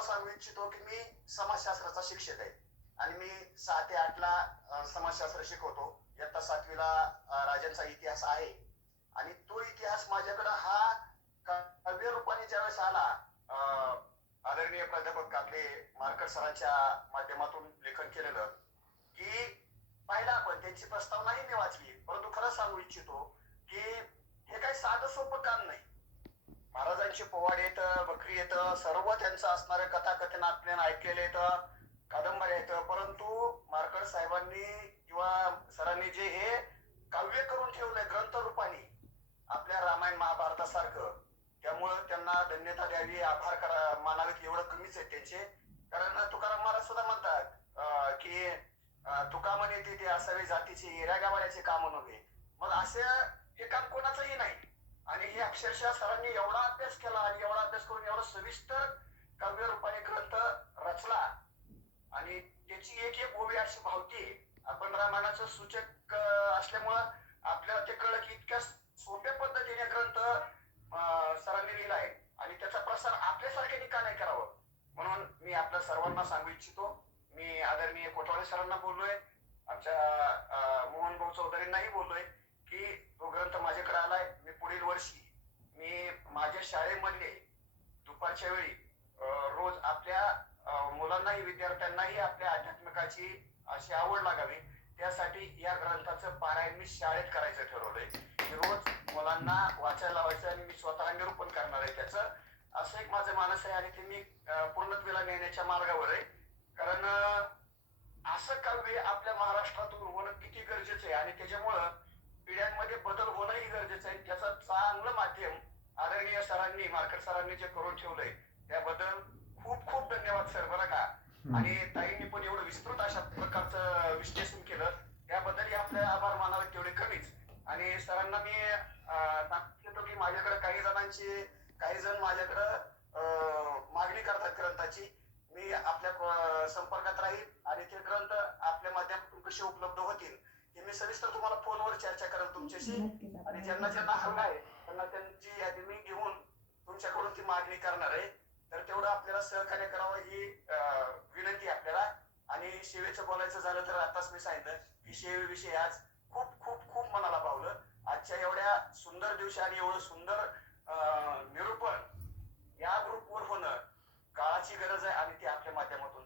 तुम्हाला सांगू इच्छितो की मी समाजशास्त्राचा शिक्षक आहे आणि मी 6 ते 8 ला समाजशास्त्र शिकवतो. इयत्ता 7वी ला राजांचा इतिहास आहे आणि तो इतिहास माझ्याकडे हा काव्य रूपाने ज्यावेळेस आला, आदरणीय प्राध्यापक आपले मारकर सरांच्या माध्यमातून लेखन केलेलं, की पाहिला आपण त्यांची प्रस्तावनाही मी वाचली. परंतु खरं सांगू इच्छितो की हे काही साधं सोपं काम नाही. महाराजांची पोवाडे येतं, बकरी येतं, सर्व त्यांचं असणारे कथाकथन आपल्याला ऐकलेले येतं, कादंबऱ्या येतं. परंतु मारकर साहेबांनी किंवा सरांनी जे हे काव्य करून ठेवलंय ग्रंथ रूपाने आपल्या रामायण महाभारतासारखं, त्यामुळं त्यांना धन्यता द्यावी, आभार मानावेत एवढं कमीच आहे त्यांचे. कारण तुकाराम महाराज सुद्धा म्हणतात की तुका म्हणे ते असावे जातीचे येऱ्या गावाड्याचे काम नव्हे. मग असं हे काम कोणाचंही नाही. आणि हे अक्षरशः सरांनी एवढा अभ्यास केला आणि एवढा अभ्यास करून एवढा सविस्तर काव्य रूपाने ग्रंथ रचला आणि त्याची एक एक ओवी अशी भावती. आपण रामायणाचं सूचक असल्यामुळं आपल्याला ते कळलं की इतक्या सोप्या पद्धतीने ग्रंथ सरांनी लिहिलाय आणि त्याचा प्रसार आपल्यासारख्यांनी का नाही करावं. म्हणून मी आपल्या सर्वांना सांगू इच्छितो, मी आदरणीय कोटवाळे सरांना बोललोय, आमच्या मोहन भाऊ चौधरींनाही बोललोय की तो ग्रंथ माझ्याकडे आलाय. मी पुढील वर्षी मी माझ्या शाळेमध्ये दुपारच्या वेळी रोज आपल्या मुलांनाही विद्यार्थ्यांनाही आपल्या आध्यात्मिकाची अशी आवड लागावी, त्यासाठी या ग्रंथाचं पारायण मी शाळेत करायचं ठरवलंय. की रोज मुलांना वाचायला लावायचं आणि मी स्वतः निरूपण करणार आहे त्याचं. असं एक माझं मानस आहे आणि ते मी पूर्णत्वेला नेण्याच्या मार्गावर आहे. कारण असं काव्य आपल्या महाराष्ट्रातून होणं किती गरजेचं आहे आणि त्याच्यामुळं पिढ्यांमध्ये बदल होणंही गरजेचं आहे. त्याचं चांगलं माध्यम आदरणीय सरांनी, मारकर सरांनी जे करून ठेवलंय त्याबद्दल खूप खूप धन्यवाद सर, बरं का. आणि ताईंनी पण एवढं विस्तृत अशा प्रकारचं विश्लेषण केलं, त्याबद्दलही आपले आभार मानावे तेवढे कमीच. आणि सरांना मी सांगतो की माझ्याकडे काही जण माझ्याकडं मागणी करतात ग्रंथाची. मी आपल्या संपर्कात राहील आणि ते ग्रंथ आपल्या माध्यमातून कसे उपलब्ध होतील हे मी सविस्तर तुम्हाला फोनवर चर्चा करेल तुमच्याशी. आणि ज्यांना ज्यांना हवं आहे त्यांना त्यांची यादी मी घेऊन तुमच्याकडून ती मागणी करणार आहे. तर तेवढं आपल्याला सहकार्य करावं ही विनंती आपल्याला. आणि सेवेचं बोलायचं झालं तर आताच मी सांगितलं की सेवेविषयी आज खूप खूप खूप मनाला भावलं. आजच्या एवढ्या सुंदर दिवशी आणि एवढं सुंदर निरूपण या ग्रुपवर होणं काळाची गरज आहे आणि ती आपल्या माध्यमातून